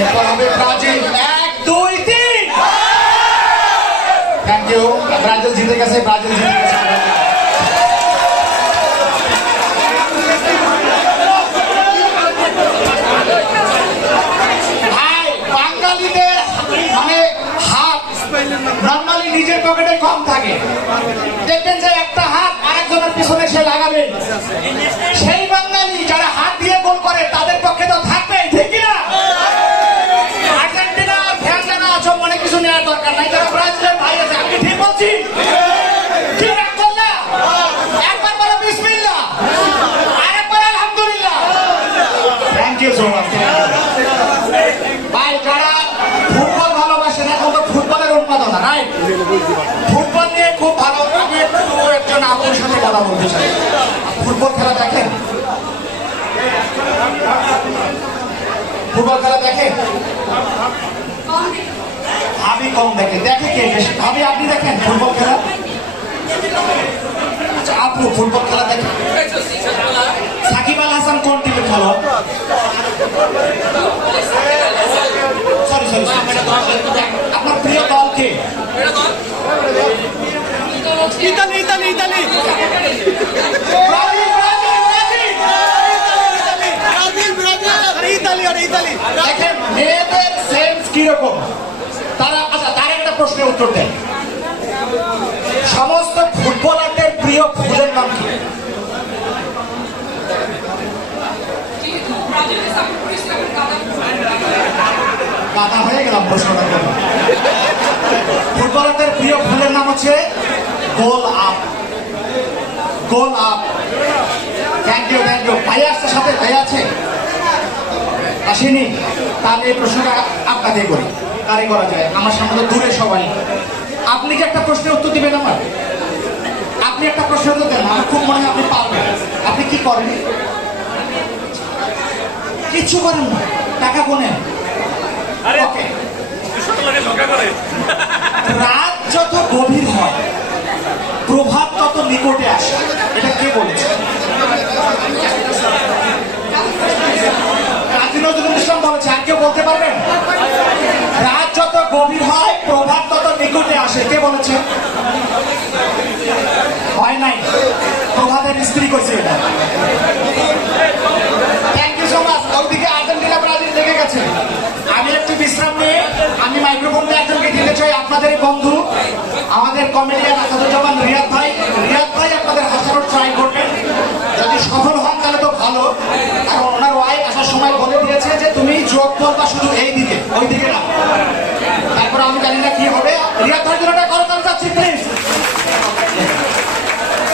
এরপর হবে Brazil. 1 2 3। Thank you. Brazil জিতে গেছে, ব্রাজিল জিতে গেছে। ভাই বাঙালিদের মানে হাত নরমালি নিজের পকেটে কম থাকে, দেখবেন যে একটা হাত আরেকজনের পিছনে সে লাগাবেন। সেই বাঙালি যারা হাত দিয়ে গোল করে তাদের পক্ষে তো থাকবে, ঠিক না? আর্জেন্টিনা ফ্যান জানা আছো, অনেক কিছু নেওয়ার দরকার নাই, যারা ব্রাজিলের ভাই আছে। আমি ঠিক বলছি? কি রাগ করলা? একবার বলো বিসমিল্লাহ, আরেকবার আলহামদুলিল্লাহ। Thank you so much. ভাই যারা ফুটবল ভালোবাসেন, এখন তো ফুটবলের উন্মাদনা, রাইট? ফুটবল নিয়ে খুব ভালো। আমি একজন আপুর সাথে কথা বলতে চাই। ফুটবল খেলা দেখেন? ফুটবল খেলা দেখেন? আমি কম দেখে। দেখে কে বেশি? ভাবি আপনি দেখেন ফুটবল খেলা? আচ্ছা আপু ফুটবল খেলা দেখেন? সাকিব আল হাসান কোন টিমের খেলোয়াড়? সরি সরি, আপনার প্রিয় দল কে? Italy Italy Italy Brazil Brazil Brazil. Italy আর ইতালি। দেখেন মেয়েদের সেন্স কিরকম তারা। আচ্ছা তার একটা প্রশ্নের উত্তর দেন। সমস্ত ফুটবলারদের প্রিয় ফুলের নাম কি? গাধা হয়ে গেলাম প্রশ্নটা করে। ফুটবলারদের প্রিয় ফুলের নাম হচ্ছে গোল আপ। গোল আপ। Thank you thank you. ভাই আসছে সাথে? ভাই আছে? আসেনি? তাহলে এই প্রশ্নটা আপনাকে করি। কারে করা যায়? আমার সামনে তো দূরে সবাই। আপনি কি একটা প্রশ্নের উত্তর দিবেন আমার? আপনি একটা প্রশ্নের উত্তর দেন, আমার খুব মনে হয় আপনি পারবেন। আপনি কি করেন? কিচ্ছু করেন না, টাকা গোনেন। ওকে। রাত যত গভীর হয় প্রভাত তত নিকটে আসে, এটা কে বলেছে? কাজী নজরুল ইসলাম বলেছে। আর কেউ বলতে পারবেন? রাত যত গভীর হয় প্রভাত তত নিকটে আসে, কে বলেছে? হয় নাই, প্রভাতের স্ত্রী কইছে এটা। Thank you so much. ওইদিকে আর্জেন্টিনা ব্রাজিল লেগে গেছে। আমি একটু বিশ্রাম নিয়ে আমি মাইক্রোফোন দিয়ে একজনকে দিতে চাই, আপনাদের বন্ধু আমাদের কমেডিয়ান আসাদুজ্জামান রিয়াদ ভাই। রিয়াদ ভাই আপনাদের হাসানোর ট্রাই করবেন, যদি সফল হন তাহলে তো ভালো। কারণ ওনার ওয়াইফ আসার সময় বলে দিয়েছে যে তুমি যোগ বল